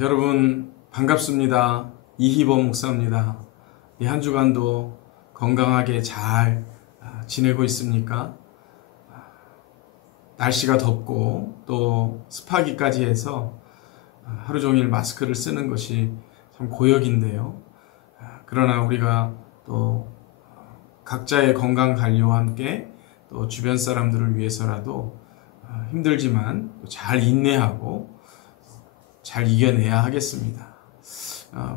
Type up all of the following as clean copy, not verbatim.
여러분 반갑습니다. 이희범 목사입니다. 이 한 주간도 건강하게 잘 지내고 있습니까? 날씨가 덥고 또 습하기까지 해서 하루 종일 마스크를 쓰는 것이 참 고역인데요. 그러나 우리가 또 각자의 건강 관리와 함께 또 주변 사람들을 위해서라도 힘들지만 잘 인내하고 잘 이겨내야 하겠습니다.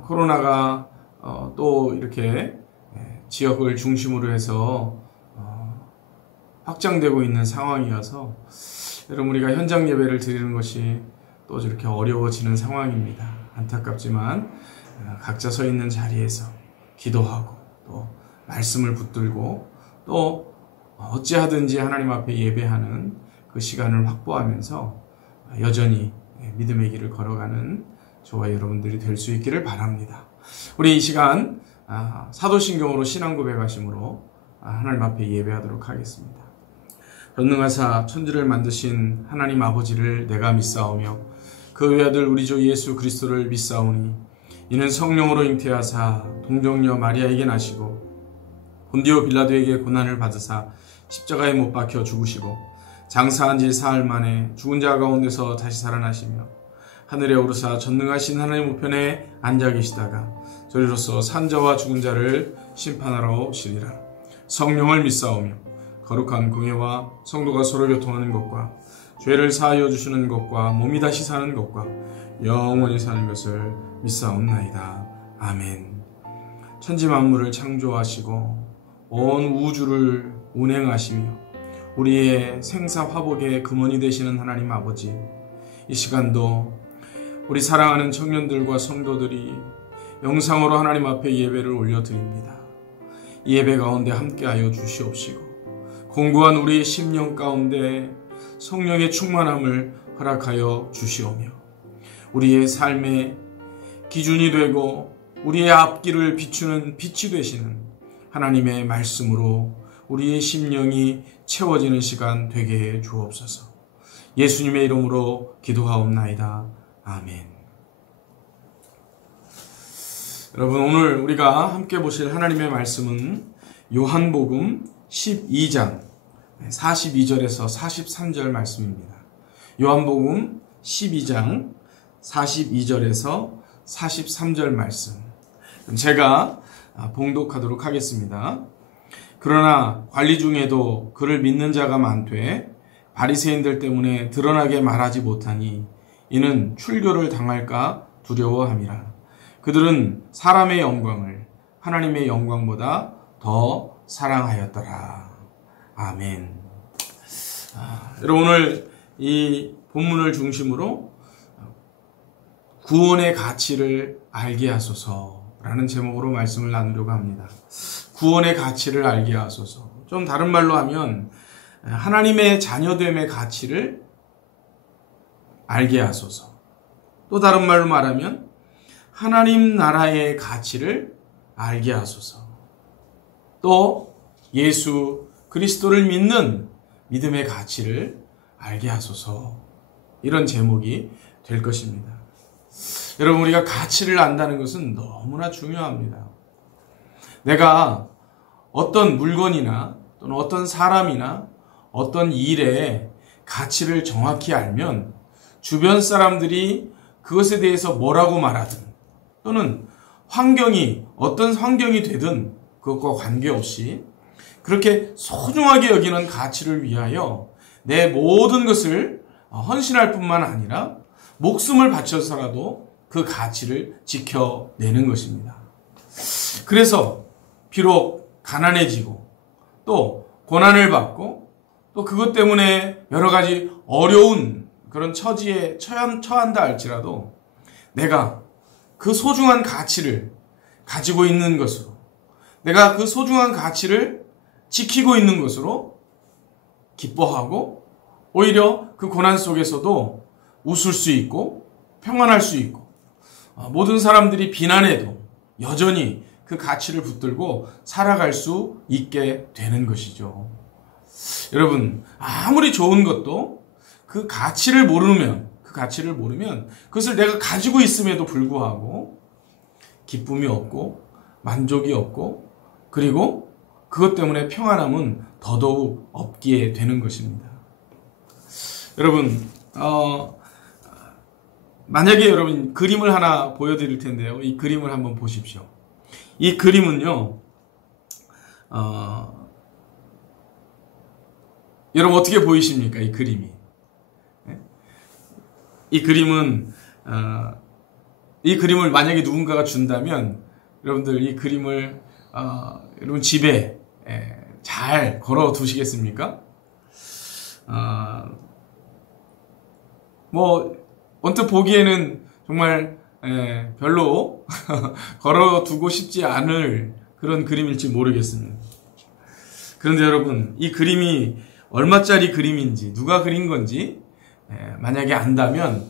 코로나가 또 이렇게 지역을 중심으로 해서 확장되고 있는 상황이어서 여러분 우리가 현장 예배를 드리는 것이 또 이렇게 어려워지는 상황입니다. 안타깝지만 각자 서 있는 자리에서 기도하고 또 말씀을 붙들고 또 어찌하든지 하나님 앞에 예배하는 그 시간을 확보하면서 여전히 믿음의 길을 걸어가는 저와 여러분들이 될 수 있기를 바랍니다. 우리 이 시간 사도신경으로 신앙 고백하심으로 하나님 앞에 예배하도록 하겠습니다. 전능하사 천지를 만드신 하나님 아버지를 내가 믿사오며 그 외아들 우리 주 예수 그리스도를 믿사오니 이는 성령으로 잉태하사 동정녀 마리아에게 나시고 본디오 빌라도에게 고난을 받으사 십자가에 못 박혀 죽으시고 장사한 지 사흘 만에 죽은 자 가운데서 다시 살아나시며 하늘에 오르사 전능하신 하나님 우편에 앉아 계시다가 저리로서 산자와 죽은 자를 심판하러 오시리라. 성령을 믿사오며 거룩한 공예와 성도가 서로 교통하는 것과 죄를 사하여 주시는 것과 몸이 다시 사는 것과 영원히 사는 것을 믿사옵나이다. 아멘. 천지 만물을 창조하시고 온 우주를 운행하시며 우리의 생사 화복의 근원이 되시는 하나님 아버지, 이 시간도 우리 사랑하는 청년들과 성도들이 영상으로 하나님 앞에 예배를 올려드립니다. 이 예배 가운데 함께하여 주시옵시고 공고한 우리의 심령 가운데 성령의 충만함을 허락하여 주시오며 우리의 삶의 기준이 되고 우리의 앞길을 비추는 빛이 되시는 하나님의 말씀으로 우리의 심령이 채워지는 시간 되게 해 주옵소서. 예수님의 이름으로 기도하옵나이다. 아멘. 여러분 오늘 우리가 함께 보실 하나님의 말씀은 요한복음 12장 42절에서 43절 말씀입니다. 요한복음 12장 42절에서 43절 말씀 제가 봉독하도록 하겠습니다. 그러나 관리 중에도 그를 믿는 자가 많되 바리새인들 때문에 드러나게 말하지 못하니 이는 출교를 당할까 두려워함이라. 그들은 사람의 영광을 하나님의 영광보다 더 사랑하였더라. 아멘. 여러분 오늘 이 본문을 중심으로 구원의 가치를 알게 하소서라는 제목으로 말씀을 나누려고 합니다. 구원의 가치를 알게 하소서. 좀 다른 말로 하면 하나님의 자녀됨의 가치를 알게 하소서. 또 다른 말로 말하면 하나님 나라의 가치를 알게 하소서. 또 예수 그리스도를 믿는 믿음의 가치를 알게 하소서. 이런 제목이 될 것입니다. 여러분 우리가 가치를 안다는 것은 너무나 중요합니다. 내가 어떤 물건이나 또는 어떤 사람이나 어떤 일의 가치를 정확히 알면 주변 사람들이 그것에 대해서 뭐라고 말하든 또는 환경이 어떤 환경이 되든 그것과 관계없이 그렇게 소중하게 여기는 가치를 위하여 내 모든 것을 헌신할 뿐만 아니라 목숨을 바쳐서라도 그 가치를 지켜내는 것입니다. 그래서 비록 가난해지고 또 고난을 받고 또 그것 때문에 여러 가지 어려운 그런 처지에 처한다 할지라도 내가 그 소중한 가치를 가지고 있는 것으로 내가 그 소중한 가치를 지키고 있는 것으로 기뻐하고 오히려 그 고난 속에서도 웃을 수 있고 평안할 수 있고 모든 사람들이 비난해도 여전히 그 가치를 붙들고 살아갈 수 있게 되는 것이죠. 여러분 아무리 좋은 것도 그 가치를 모르면 그 가치를 모르면 그것을 내가 가지고 있음에도 불구하고 기쁨이 없고 만족이 없고 그리고 그것 때문에 평안함은 더더욱 없게 되는 것입니다. 여러분 만약에 여러분 그림을 하나 보여드릴 텐데요. 이 그림을 한번 보십시오. 이 그림은요. 여러분 어떻게 보이십니까? 이 그림이. 이 그림은 이 그림을 만약에 누군가가 준다면 여러분들 이 그림을 여러분 집에 잘 걸어 두시겠습니까? 뭐 언뜻 보기에는 정말 별로 걸어 두고 싶지 않을 그런 그림일지 모르겠습니다. 그런데 여러분 이 그림이 얼마짜리 그림인지 누가 그린 건지 만약에 안다면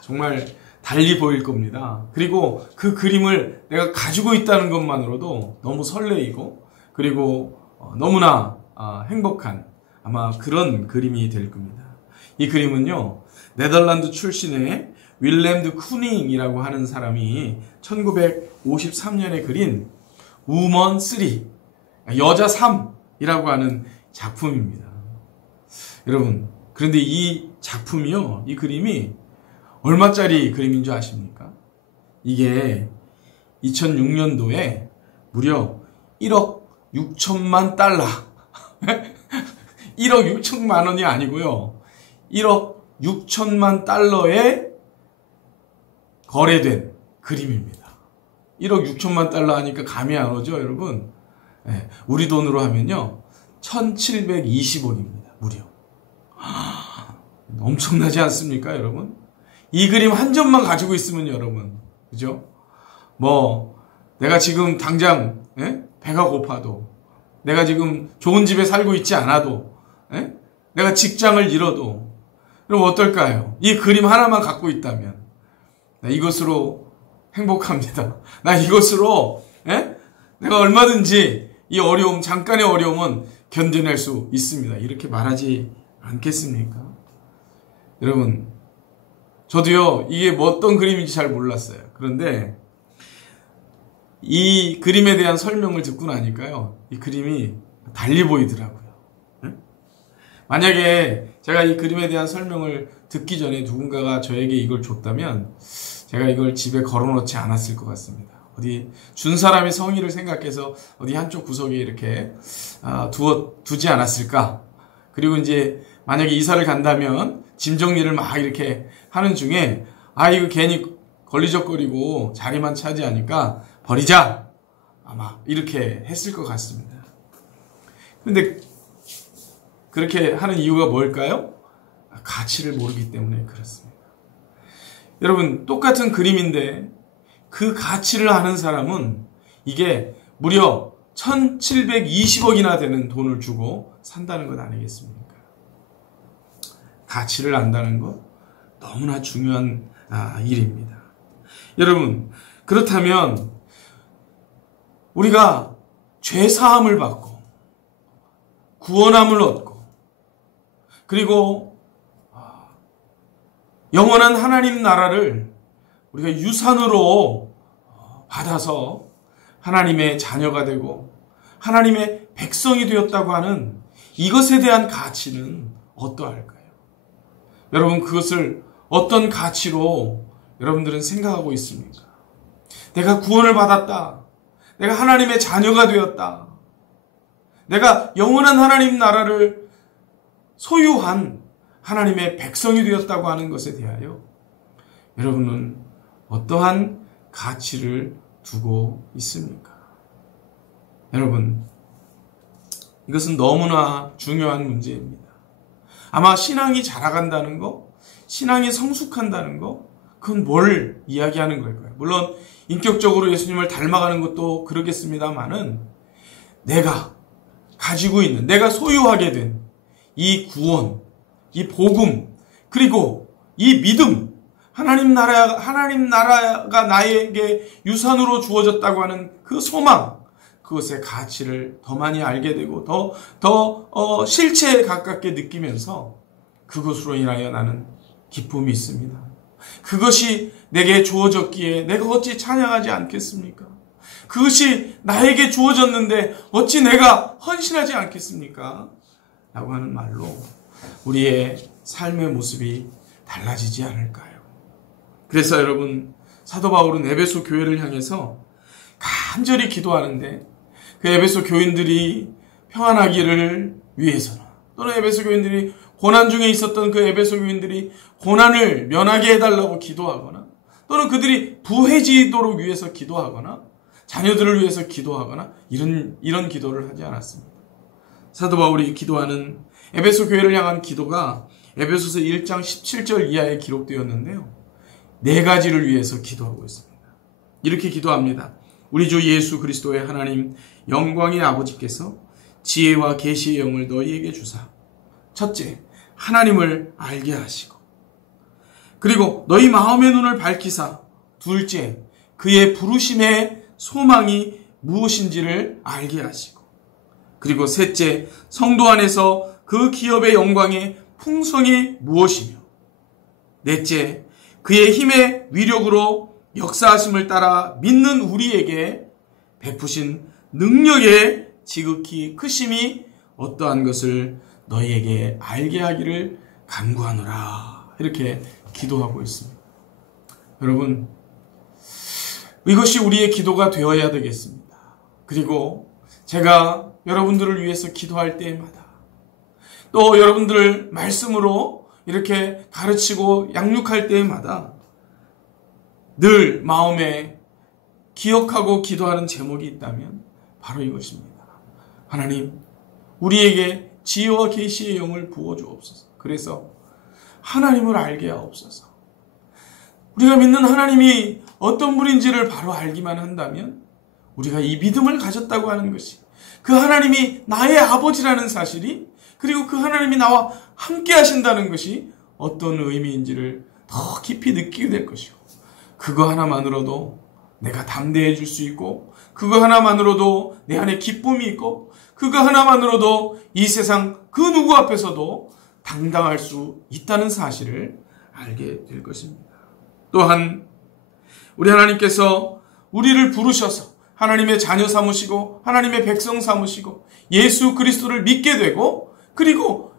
정말 달리 보일 겁니다. 그리고 그 그림을 내가 가지고 있다는 것만으로도 너무 설레이고 그리고 너무나 행복한 아마 그런 그림이 될 겁니다. 이 그림은요 네덜란드 출신의 윌렘 드 쿠닝이라고 하는 사람이 1953년에 그린 우먼 3 여자 3이라고 하는 작품입니다. 여러분 그런데 이 작품이요 이 그림이 얼마짜리 그림인 줄 아십니까? 이게 2006년도에 무려 1억 6천만 달러 1억 6천만 원이 아니고요 1억 6천만 달러에 거래된 그림입니다. 1억 6천만 달러 하니까 감이 안 오죠 여러분? 우리 돈으로 하면요 1720억입니다 무려. 엄청나지 않습니까 여러분? 이 그림 한 점만 가지고 있으면 여러분 그죠? 뭐 내가 지금 당장 배가 고파도 내가 지금 좋은 집에 살고 있지 않아도 내가 직장을 잃어도 그럼 어떨까요? 이 그림 하나만 갖고 있다면 나 이것으로 행복합니다. 나 이것으로 내가 얼마든지 이 어려움 잠깐의 어려움은 견뎌낼 수 있습니다. 이렇게 말하지 않겠습니까? 여러분 저도요 이게 뭐 어떤 그림인지 잘 몰랐어요. 그런데 이 그림에 대한 설명을 듣고 나니까요 이 그림이 달리 보이더라고요. 만약에 제가 이 그림에 대한 설명을 듣기 전에 누군가가 저에게 이걸 줬다면 제가 이걸 집에 걸어놓지 않았을 것 같습니다. 어디 준 사람의 성의를 생각해서 어디 한쪽 구석에 이렇게 두지 않았을까. 그리고 이제 만약에 이사를 간다면 짐 정리를 막 이렇게 하는 중에 이거 괜히 걸리적거리고 자리만 차지하니까 버리자 아마 이렇게 했을 것 같습니다. 그런데 그렇게 하는 이유가 뭘까요? 가치를 모르기 때문에 그렇습니다. 여러분 똑같은 그림인데 그 가치를 아는 사람은 이게 무려 1720억이나 되는 돈을 주고 산다는 것 아니겠습니까? 가치를 안다는 것 너무나 중요한 일입니다. 여러분 그렇다면 우리가 죄사함을 받고 구원함을 얻고 그리고 영원한 하나님 나라를 우리가 유산으로 받아서 하나님의 자녀가 되고 하나님의 백성이 되었다고 하는 이것에 대한 가치는 어떠할까요? 여러분 그것을 어떤 가치로 여러분들은 생각하고 있습니까? 내가 구원을 받았다. 내가 하나님의 자녀가 되었다. 내가 영원한 하나님 나라를 소유한 하나님의 백성이 되었다고 하는 것에 대하여 여러분은 어떠한 가치를 두고 있습니까? 여러분 이것은 너무나 중요한 문제입니다. 아마 신앙이 자라간다는 거, 신앙이 성숙한다는 거, 그건 뭘 이야기하는 걸까요? 물론 인격적으로 예수님을 닮아가는 것도 그러겠습니다만은 내가 가지고 있는, 내가 소유하게 된 이 구원, 이 복음, 그리고 이 믿음, 하나님 나라가 나에게 유산으로 주어졌다고 하는 그 소망, 그것의 가치를 더 많이 알게 되고 더 실체에 가깝게 느끼면서 그것으로 인하여 나는 기쁨이 있습니다. 그것이 내게 주어졌기에 내가 어찌 찬양하지 않겠습니까? 그것이 나에게 주어졌는데 어찌 내가 헌신하지 않겠습니까? 라고 하는 말로 우리의 삶의 모습이 달라지지 않을까요? 그래서 여러분, 사도 바울은 에베소 교회를 향해서 간절히 기도하는데 그 에베소 교인들이 평안하기를 위해서나 또는 에베소 교인들이 고난 중에 있었던 그 에베소 교인들이 고난을 면하게 해달라고 기도하거나 또는 그들이 부해지도록 위해서 기도하거나 자녀들을 위해서 기도하거나 이런 기도를 하지 않았습니다. 사도 바울이 기도하는 에베소 교회를 향한 기도가 에베소서 1장 17절 이하에 기록되었는데요. 4가지를 위해서 기도하고 있습니다. 이렇게 기도합니다. 우리 주 예수 그리스도의 하나님 영광의 아버지께서 지혜와 계시의 영을 너희에게 주사 첫째, 하나님을 알게 하시고 그리고 너희 마음의 눈을 밝히사 둘째, 그의 부르심의 소망이 무엇인지를 알게 하시고 그리고 셋째, 성도 안에서 그 기업의 영광의 풍성이 무엇이며 넷째, 그의 힘의 위력으로 역사하심을 따라 믿는 우리에게 베푸신 능력의 지극히 크심이 어떠한 것을 너희에게 알게 하기를 간구하노라. 이렇게 기도하고 있습니다. 여러분, 이것이 우리의 기도가 되어야 되겠습니다. 그리고 제가 여러분들을 위해서 기도할 때마다 또 여러분들을 말씀으로 이렇게 가르치고 양육할 때마다 늘 마음에 기억하고 기도하는 제목이 있다면 바로 이것입니다. 하나님, 우리에게 지혜와 계시의 영을 부어주옵소서. 그래서 하나님을 알게 하옵소서. 우리가 믿는 하나님이 어떤 분인지를 바로 알기만 한다면 우리가 이 믿음을 가졌다고 하는 것이 그 하나님이 나의 아버지라는 사실이 그리고 그 하나님이 나와 함께 하신다는 것이 어떤 의미인지를 더 깊이 느끼게 될 것이고 그거 하나만으로도 내가 담대해질 수 있고 그거 하나만으로도 내 안에 기쁨이 있고 그거 하나만으로도 이 세상 그 누구 앞에서도 당당할 수 있다는 사실을 알게 될 것입니다. 또한 우리 하나님께서 우리를 부르셔서 하나님의 자녀 삼으시고 하나님의 백성 삼으시고 예수 그리스도를 믿게 되고 그리고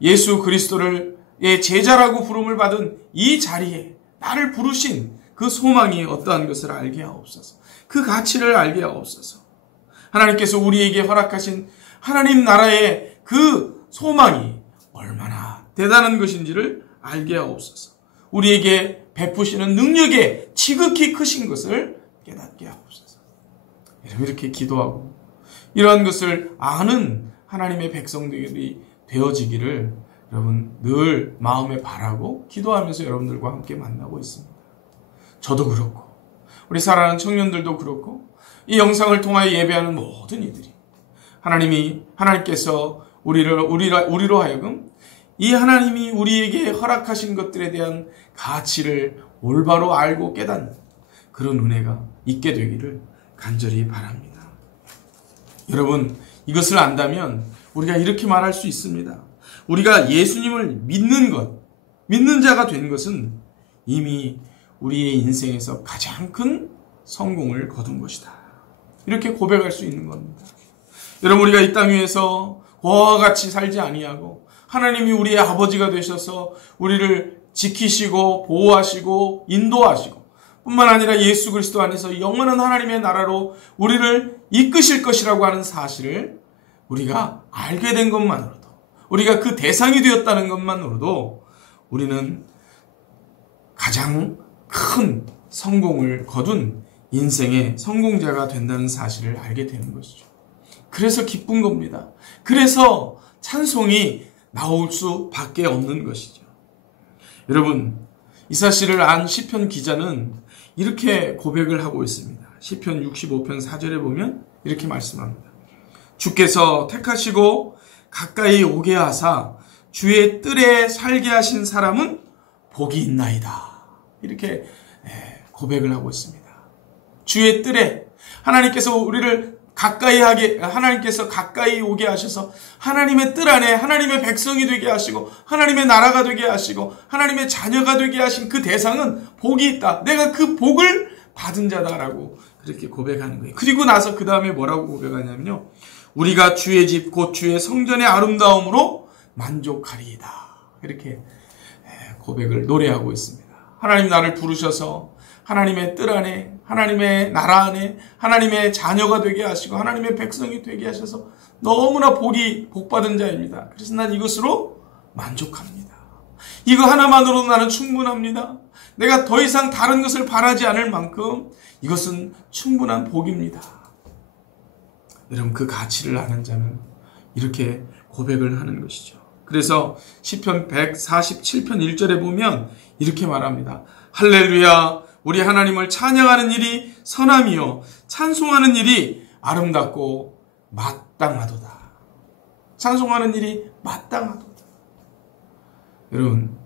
예수 그리스도를 제자라고 부름을 받은 이 자리에 나를 부르신 그 소망이 어떠한 것을 알게 하옵소서. 그 가치를 알게 하옵소서. 하나님께서 우리에게 허락하신 하나님 나라의 그 소망이 얼마나 대단한 것인지를 알게 하옵소서. 우리에게 베푸시는 능력에 지극히 크신 것을 깨닫게 하옵소서. 이렇게 기도하고 이러한 것을 아는 하나님의 백성들이 되어지기를 여러분 늘 마음에 바라고 기도하면서 여러분들과 함께 만나고 있습니다. 저도 그렇고 우리 사랑하는 청년들도 그렇고 이 영상을 통하여 예배하는 모든 이들이 하나님께서 우리로 하여금 이 하나님이 우리에게 허락하신 것들에 대한 가치를 올바로 알고 깨닫는 그런 은혜가 있게 되기를 간절히 바랍니다. 여러분, 이것을 안다면 우리가 이렇게 말할 수 있습니다. 우리가 예수님을 믿는 자가 된 것은 이미 우리의 인생에서 가장 큰 성공을 거둔 것이다. 이렇게 고백할 수 있는 겁니다. 여러분, 우리가 이 땅 위에서 고아와 같이 살지 아니하고 하나님이 우리의 아버지가 되셔서 우리를 지키시고 보호하시고 인도하시고 뿐만 아니라 예수 그리스도 안에서 영원한 하나님의 나라로 우리를 이끄실 것이라고 하는 사실을 우리가 알게 된 것만으로도 우리가 그 대상이 되었다는 것만으로도 우리는 가장 큰 성공을 거둔 인생의 성공자가 된다는 사실을 알게 되는 것이죠. 그래서 기쁜 겁니다. 그래서 찬송이 나올 수밖에 없는 것이죠. 여러분, 이 사실을 안 시편 기자는 이렇게 고백을 하고 있습니다. 시편 65편 4절에 보면 이렇게 말씀합니다. 주께서 택하시고 가까이 오게 하사 주의 뜰에 살게 하신 사람은 복이 있나이다. 이렇게 고백을 하고 있습니다. 주의 뜰에 하나님께서 우리를 하나님께서 가까이 오게 하셔서 하나님의 뜰 안에 하나님의 백성이 되게 하시고 하나님의 나라가 되게 하시고 하나님의 자녀가 되게 하신 그 대상은 복이 있다. 내가 그 복을 받은 자다라고 그렇게 고백하는 거예요. 그리고 나서 그 다음에 뭐라고 고백하냐면요. 우리가 주의 집 곧 주의 성전의 아름다움으로 만족하리이다. 이렇게 고백을 노래하고 있습니다. 하나님 나를 부르셔서 하나님의 뜰 안에 하나님의 나라 안에 하나님의 자녀가 되게 하시고 하나님의 백성이 되게 하셔서 너무나 복받은 자입니다. 그래서 난 이것으로 만족합니다. 이거 하나만으로도 나는 충분합니다. 내가 더 이상 다른 것을 바라지 않을 만큼 이것은 충분한 복입니다. 여러분 그 가치를 아는 자는 이렇게 고백을 하는 것이죠. 그래서 시편 147편 1절에 보면 이렇게 말합니다. 할렐루야 우리 하나님을 찬양하는 일이 선함이요 찬송하는 일이 아름답고 마땅하도다. 찬송하는 일이 마땅하도다. 여러분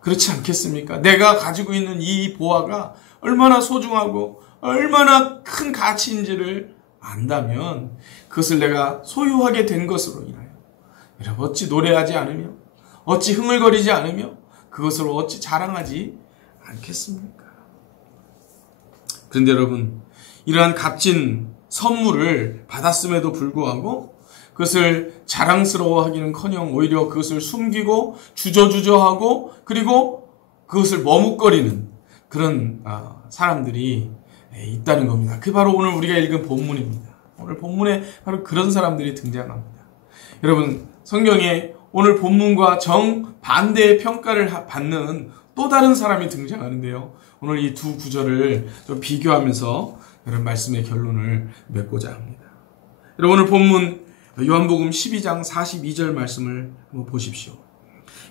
그렇지 않겠습니까? 내가 가지고 있는 이 보화가 얼마나 소중하고 얼마나 큰 가치인지를 안다면 그것을 내가 소유하게 된 것으로 인하여 여러분 어찌 노래하지 않으며 어찌 흥얼거리지 않으며 그것으로 어찌 자랑하지 않겠습니까? 그런데 여러분 이러한 값진 선물을 받았음에도 불구하고 그것을 자랑스러워하기는커녕 오히려 그것을 숨기고 주저주저하고 그리고 그것을 머뭇거리는 그런 사람들이 있다는 겁니다. 그게 바로 오늘 우리가 읽은 본문입니다. 오늘 본문에 바로 그런 사람들이 등장합니다. 여러분 성경에 오늘 본문과 정반대의 평가를 받는 또 다른 사람이 등장하는데요. 오늘 이 두 구절을 좀 비교하면서 여러분 말씀의 결론을 맺고자 합니다. 여러분 오늘 본문 요한복음 12장 42절 말씀을 한번 보십시오.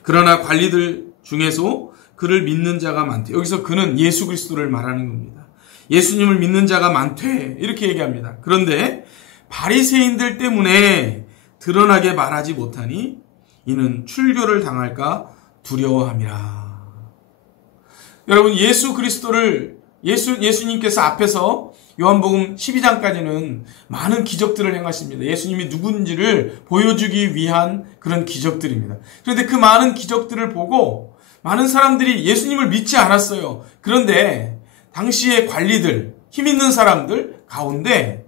그러나 관리들 중에서 그를 믿는 자가 많대. 여기서 그는 예수 그리스도를 말하는 겁니다. 예수님을 믿는 자가 많대. 이렇게 얘기합니다. 그런데 바리새인들 때문에 드러나게 말하지 못하니 이는 출교를 당할까 두려워함이라. 여러분 예수 그리스도를 예수님께서 앞에서 요한복음 12장까지는 많은 기적들을 행하십니다. 예수님이 누군지를 보여주기 위한 그런 기적들입니다. 그런데 그 많은 기적들을 보고 많은 사람들이 예수님을 믿지 않았어요. 그런데 당시의 관리들, 힘 있는 사람들 가운데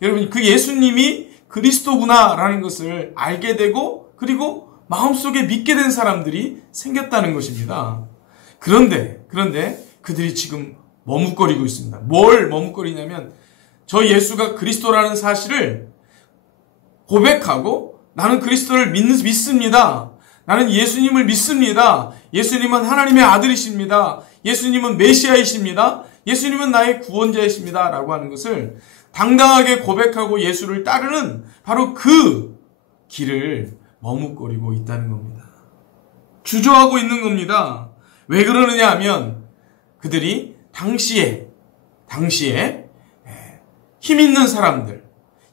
여러분 그 예수님이 그리스도구나라는 것을 알게 되고 그리고 마음속에 믿게 된 사람들이 생겼다는 것입니다. 그런데 그들이 지금 머뭇거리고 있습니다. 뭘 머뭇거리냐면 저 예수가 그리스도라는 사실을 고백하고 나는 그리스도를 믿습니다. 나는 예수님을 믿습니다. 예수님은 하나님의 아들이십니다. 예수님은 메시아이십니다. 예수님은 나의 구원자이십니다. 라고 하는 것을 당당하게 고백하고 예수를 따르는 바로 그 길을 머뭇거리고 있다는 겁니다. 주저하고 있는 겁니다. 왜 그러느냐 하면 그들이 당시에 힘 있는 사람들,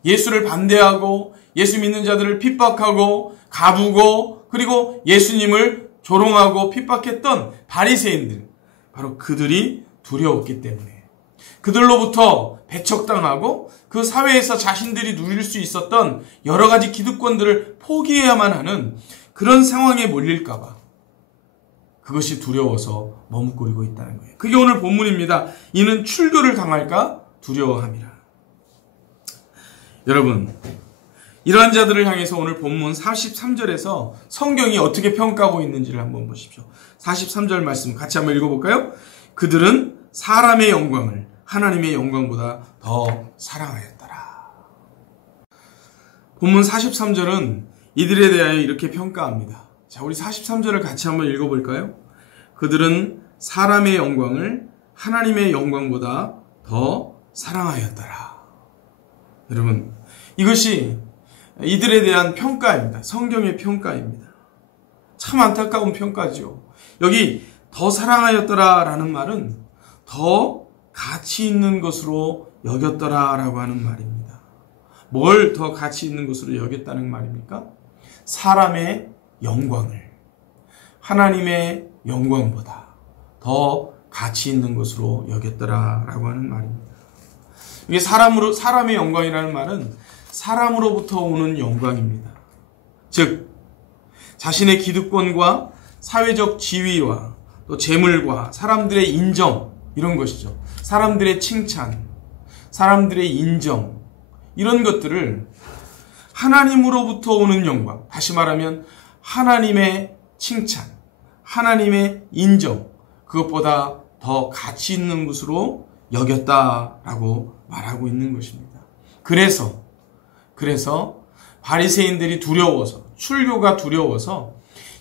예수를 반대하고 예수 믿는 자들을 핍박하고 가두고 그리고 예수님을 조롱하고 핍박했던 바리새인들, 바로 그들이 두려웠기 때문에 그들로부터 배척당하고 그 사회에서 자신들이 누릴 수 있었던 여러 가지 기득권들을 포기해야만 하는 그런 상황에 몰릴까 봐 그것이 두려워서 머뭇거리고 있다는 거예요. 그게 오늘 본문입니다. 이는 출교를 당할까 두려워함이라. 여러분 이러한 자들을 향해서 오늘 본문 43절에서 성경이 어떻게 평가하고 있는지를 한번 보십시오. 43절 말씀 같이 한번 읽어볼까요? 그들은 사람의 영광을 하나님의 영광보다 더 사랑하였더라. 본문 43절은 이들에 대하여 이렇게 평가합니다. 자, 우리 43절을 같이 한번 읽어볼까요? 그들은 사람의 영광을 하나님의 영광보다 더 사랑하였더라. 여러분, 이것이 이들에 대한 평가입니다. 성경의 평가입니다. 참 안타까운 평가죠. 여기 더 사랑하였더라 라는 말은 더 가치 있는 것으로 여겼더라라고 하는 말입니다. 뭘 더 가치 있는 것으로 여겼다는 말입니까? 사람의 영광을 하나님의 영광보다 더 가치 있는 것으로 여겼더라라고 하는 말입니다. 이게 사람의 영광이라는 말은 사람으로부터 오는 영광입니다. 즉, 자신의 기득권과 사회적 지위와 또 재물과 사람들의 인정, 이런 것이죠. 사람들의 칭찬, 사람들의 인정, 이런 것들을 하나님으로부터 오는 영광, 다시 말하면 하나님의 칭찬, 하나님의 인정, 그것보다 더 가치 있는 것으로 여겼다라고 말하고 있는 것입니다. 그래서 바리새인들이 두려워서, 출교가 두려워서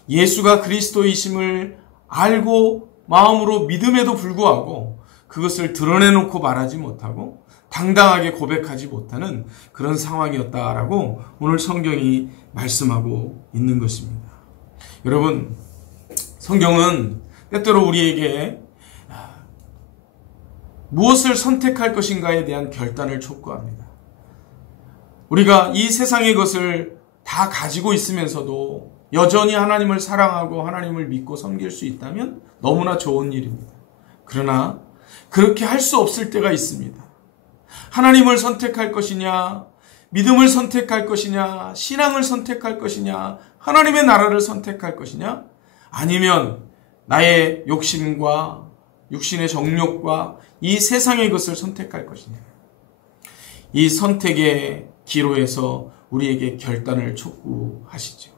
예수가 그리스도이심을 알고 마음으로 믿음에도 불구하고 그것을 드러내놓고 말하지 못하고 당당하게 고백하지 못하는 그런 상황이었다라고 오늘 성경이 말씀하고 있는 것입니다. 여러분, 성경은 때때로 우리에게 무엇을 선택할 것인가에 대한 결단을 촉구합니다. 우리가 이 세상의 것을 다 가지고 있으면서도 여전히 하나님을 사랑하고 하나님을 믿고 섬길 수 있다면 너무나 좋은 일입니다. 그러나 그렇게 할 수 없을 때가 있습니다. 하나님을 선택할 것이냐, 믿음을 선택할 것이냐, 신앙을 선택할 것이냐, 하나님의 나라를 선택할 것이냐, 아니면 나의 욕심과 육신의 정욕과 이 세상의 것을 선택할 것이냐. 이 선택의 기로에서 우리에게 결단을 촉구하시죠.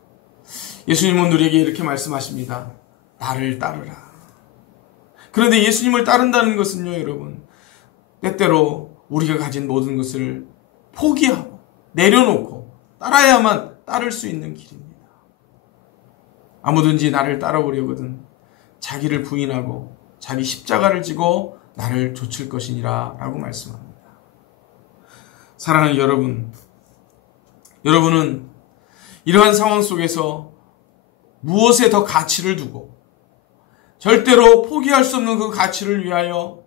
예수님은 우리에게 이렇게 말씀하십니다. 나를 따르라. 그런데 예수님을 따른다는 것은요, 여러분, 때때로 우리가 가진 모든 것을 포기하고 내려놓고 따라야만 따를 수 있는 길입니다. 아무든지 나를 따라오려거든 자기를 부인하고 자기 십자가를 지고 나를 좇을 것이니라 라고 말씀합니다. 사랑하는 여러분, 여러분은 이러한 상황 속에서 무엇에 더 가치를 두고 절대로 포기할 수 없는 그 가치를 위하여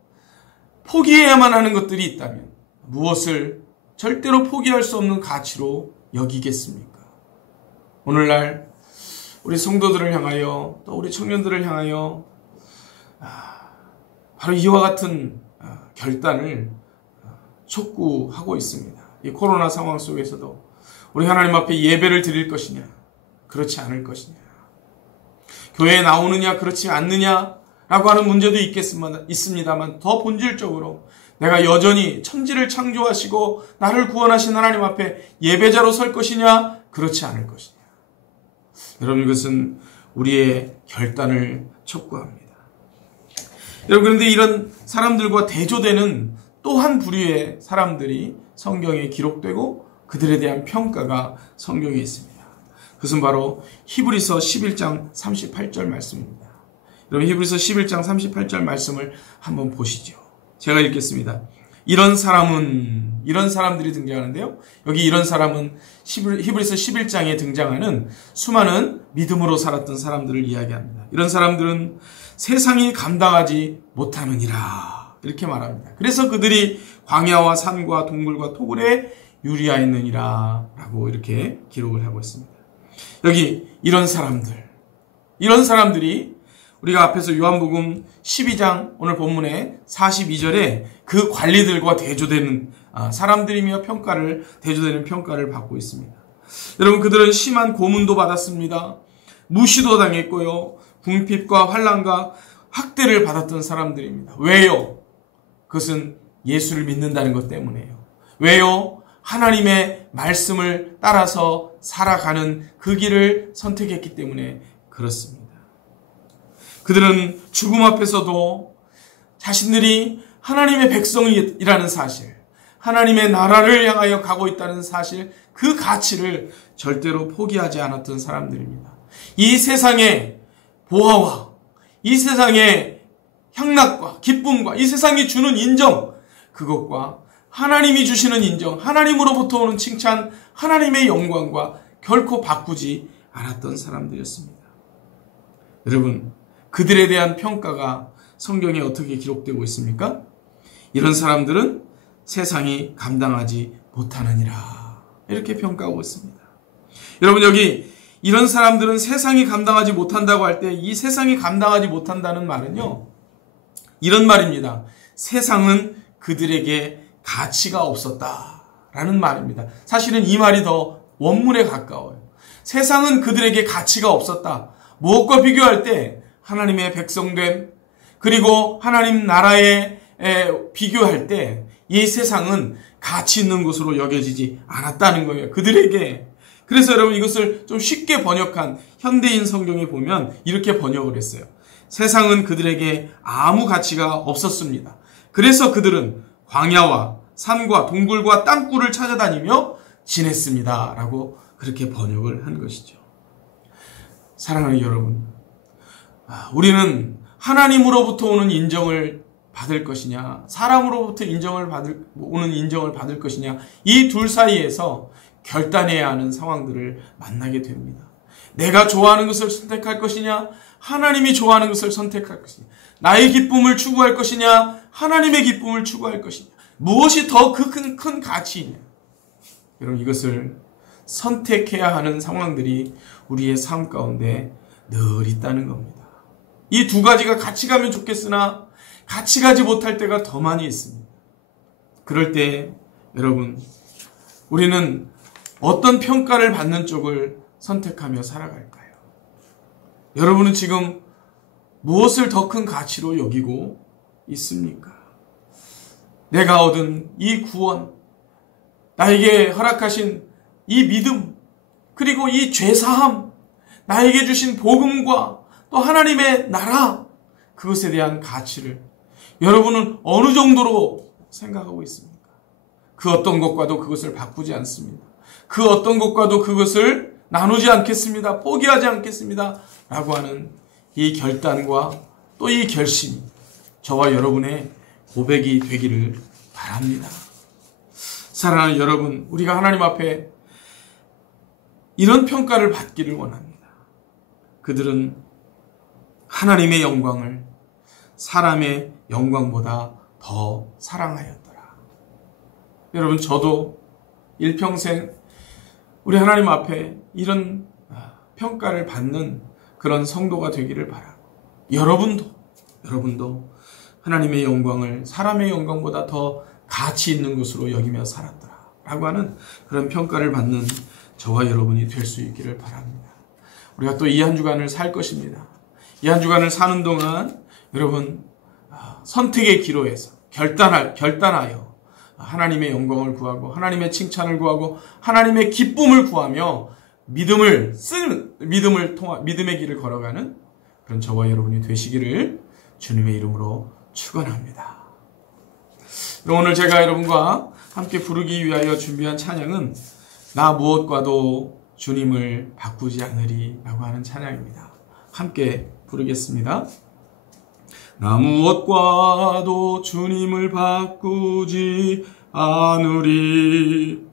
포기해야만 하는 것들이 있다면 무엇을 절대로 포기할 수 없는 가치로 여기겠습니까? 오늘날 우리 성도들을 향하여 또 우리 청년들을 향하여 바로 이와 같은 결단을 촉구하고 있습니다. 이 코로나 상황 속에서도 우리 하나님 앞에 예배를 드릴 것이냐, 그렇지 않을 것이냐, 교회에 나오느냐, 그렇지 않느냐라고 하는 문제도 있습니다만 더 본질적으로 내가 여전히 천지를 창조하시고 나를 구원하신 하나님 앞에 예배자로 설 것이냐, 그렇지 않을 것이냐. 여러분, 이것은 우리의 결단을 촉구합니다. 여러분, 그런데 이런 사람들과 대조되는 또 한 부류의 사람들이 성경에 기록되고 그들에 대한 평가가 성경에 있습니다. 그것은 바로 히브리서 11장 38절 말씀입니다. 여러분, 히브리서 11장 38절 말씀을 한번 보시죠. 제가 읽겠습니다. 이런 사람들이 등장하는데요. 여기 이런 사람은 히브리서 11장에 등장하는 수많은 믿음으로 살았던 사람들을 이야기합니다. 이런 사람들은 세상이 감당하지 못하느니라 이렇게 말합니다. 그래서 그들이 광야와 산과 동굴과 토굴에 유리하였느니라 라고 이렇게 기록을 하고 있습니다. 여기 이런 사람들이 우리가 앞에서 요한복음 12장 오늘 본문의 42절에 그 관리들과 대조되는 사람들이며 대조되는 평가를 받고 있습니다. 여러분, 그들은 심한 고문도 받았습니다. 무시도 당했고요. 궁핍과 환난과 학대를 받았던 사람들입니다. 왜요? 그것은 예수를 믿는다는 것 때문이에요. 왜요? 하나님의 말씀을 따라서 살아가는 그 길을 선택했기 때문에 그렇습니다. 그들은 죽음 앞에서도 자신들이 하나님의 백성이라는 사실, 하나님의 나라를 향하여 가고 있다는 사실, 그 가치를 절대로 포기하지 않았던 사람들입니다. 이 세상의 보화와 이 세상의 향락과 기쁨과 이 세상이 주는 인정, 그것과 하나님이 주시는 인정, 하나님으로부터 오는 칭찬, 하나님의 영광과 결코 바꾸지 않았던 사람들이었습니다. 여러분, 그들에 대한 평가가 성경에 어떻게 기록되고 있습니까? 이런 사람들은 세상이 감당하지 못하느니라 이렇게 평가하고 있습니다. 여러분, 여기 이런 사람들은 세상이 감당하지 못한다고 할 때 이 세상이 감당하지 못한다는 말은요, 이런 말입니다. 세상은 그들에게 가치가 없었다라는 말입니다. 사실은 이 말이 더 원문에 가까워요. 세상은 그들에게 가치가 없었다. 무엇과 비교할 때 하나님의 백성됨, 그리고 하나님 나라에 비교할 때 이 세상은 가치 있는 것으로 여겨지지 않았다는 거예요. 그들에게. 그래서 여러분 이것을 좀 쉽게 번역한 현대인 성경에 보면 이렇게 번역을 했어요. 세상은 그들에게 아무 가치가 없었습니다. 그래서 그들은 광야와 산과 동굴과 땅굴을 찾아다니며 지냈습니다. 라고 그렇게 번역을 한 것이죠. 사랑하는 여러분, 우리는 하나님으로부터 오는 인정을 받을 것이냐, 사람으로부터 오는 인정을 받을 것이냐, 이 둘 사이에서 결단해야 하는 상황들을 만나게 됩니다. 내가 좋아하는 것을 선택할 것이냐, 하나님이 좋아하는 것을 선택할 것이냐, 나의 기쁨을 추구할 것이냐, 하나님의 기쁨을 추구할 것이냐, 무엇이 더 큰 가치이냐. 여러분, 이것을 선택해야 하는 상황들이 우리의 삶 가운데 늘 있다는 겁니다. 이 두 가지가 같이 가면 좋겠으나 같이 가지 못할 때가 더 많이 있습니다. 그럴 때 여러분, 우리는 어떤 평가를 받는 쪽을 선택하며 살아갈까요? 여러분은 지금 무엇을 더 큰 가치로 여기고 있습니까? 내가 얻은 이 구원, 나에게 허락하신 이 믿음, 그리고 이 죄사함, 나에게 주신 복음과 또 하나님의 나라, 그것에 대한 가치를 여러분은 어느 정도로 생각하고 있습니까? 그 어떤 것과도 그것을 바꾸지 않습니다. 그 어떤 것과도 그것을 나누지 않겠습니다. 포기하지 않겠습니다. 라고 하는 이 결단과 또 이 결심이 저와 여러분의 고백이 되기를 바랍니다. 사랑하는 여러분, 우리가 하나님 앞에 이런 평가를 받기를 원합니다. 그들은 하나님의 영광을 사람의 영광보다 더 사랑하였더라. 여러분, 저도 일평생 우리 하나님 앞에 이런 평가를 받는 그런 성도가 되기를 바라고, 여러분도 하나님의 영광을 사람의 영광보다 더 가치 있는 것으로 여기며 살았더라 라고 하는 그런 평가를 받는 저와 여러분이 될 수 있기를 바랍니다. 우리가 또 이 한 주간을 살 것입니다. 이 한 주간을 사는 동안 여러분, 선택의 기로에서 결단하여 하나님의 영광을 구하고 하나님의 칭찬을 구하고 하나님의 기쁨을 구하며 믿음의 길을 걸어가는 그런 저와 여러분이 되시기를 주님의 이름으로 축원합니다. 오늘 제가 여러분과 함께 부르기 위하여 준비한 찬양은 나 무엇과도 주님을 바꾸지 않으리 라고 하는 찬양입니다. 함께 부르겠습니다. 나 무엇과도 주님을 바꾸지 않으리,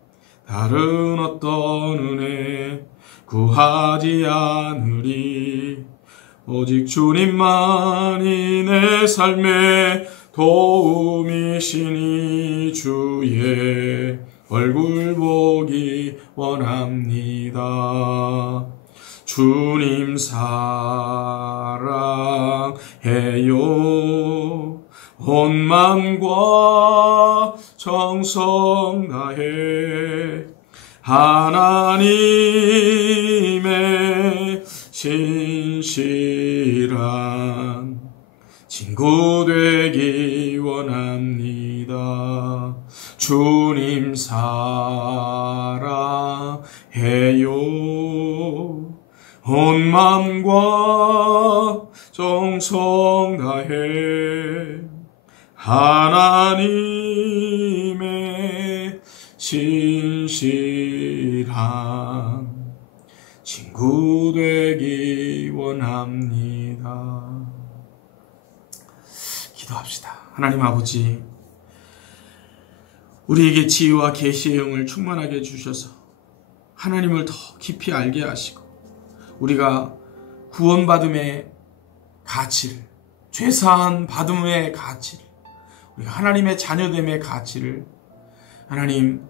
다른 어떤 은혜 구하지 않으리, 오직 주님만이 내 삶의 도움이시니 주의 얼굴 보기 원합니다. 주님 사랑해요. 온 마음과 정성 다해 하나님의 신실한 친구 되기 원합니다. 주님 사랑해요. 온 마음과 정성 다해 하나님의 신실한 친구 되기 원합니다. 기도합시다. 하나님 아버지, 우리에게 지혜와 계시의 영을 충만하게 주셔서 하나님을 더 깊이 알게 하시고 우리가 구원받음의 가치를, 죄사한 받음의 가치를, 우리가 하나님의 자녀됨의 가치를 하나님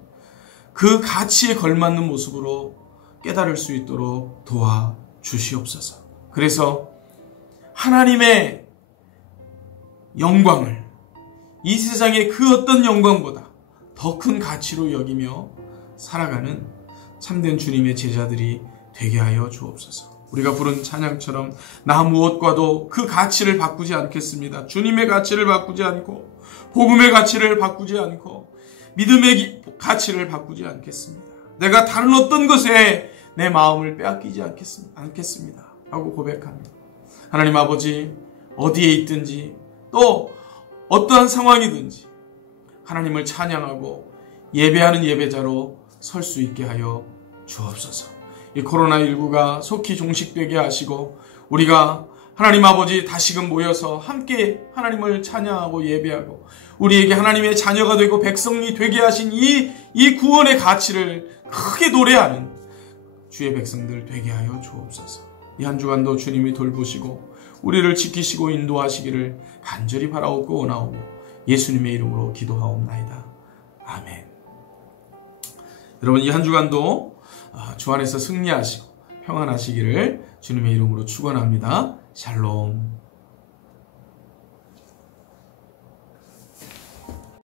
그 가치에 걸맞는 모습으로 깨달을 수 있도록 도와주시옵소서. 그래서 하나님의 영광을 이 세상의 그 어떤 영광보다 더 큰 가치로 여기며 살아가는 참된 주님의 제자들이 되게 하여 주옵소서. 우리가 부른 찬양처럼 나 무엇과도 그 가치를 바꾸지 않겠습니다. 주님의 가치를 바꾸지 않고 복음의 가치를 바꾸지 않고 믿음의 가치를 바꾸지 않겠습니다. 내가 다른 어떤 것에 내 마음을 빼앗기지 않겠습니다. 하고 고백합니다. 하나님 아버지, 어디에 있든지 또 어떠한 상황이든지 하나님을 찬양하고 예배하는 예배자로 설 수 있게 하여 주옵소서. 이 코로나19가 속히 종식되게 하시고 우리가 하나님 아버지 다시금 모여서 함께 하나님을 찬양하고 예배하고 우리에게 하나님의 자녀가 되고 백성이 되게 하신 이 구원의 가치를 크게 노래하는 주의 백성들 되게 하여 주옵소서. 이 한 주간도 주님이 돌보시고 우리를 지키시고 인도하시기를 간절히 바라옵고 원하오고 예수님의 이름으로 기도하옵나이다. 아멘. 여러분, 이 한 주간도 주 안에서 승리하시고 평안하시기를 주님의 이름으로 축원합니다. 샬롬.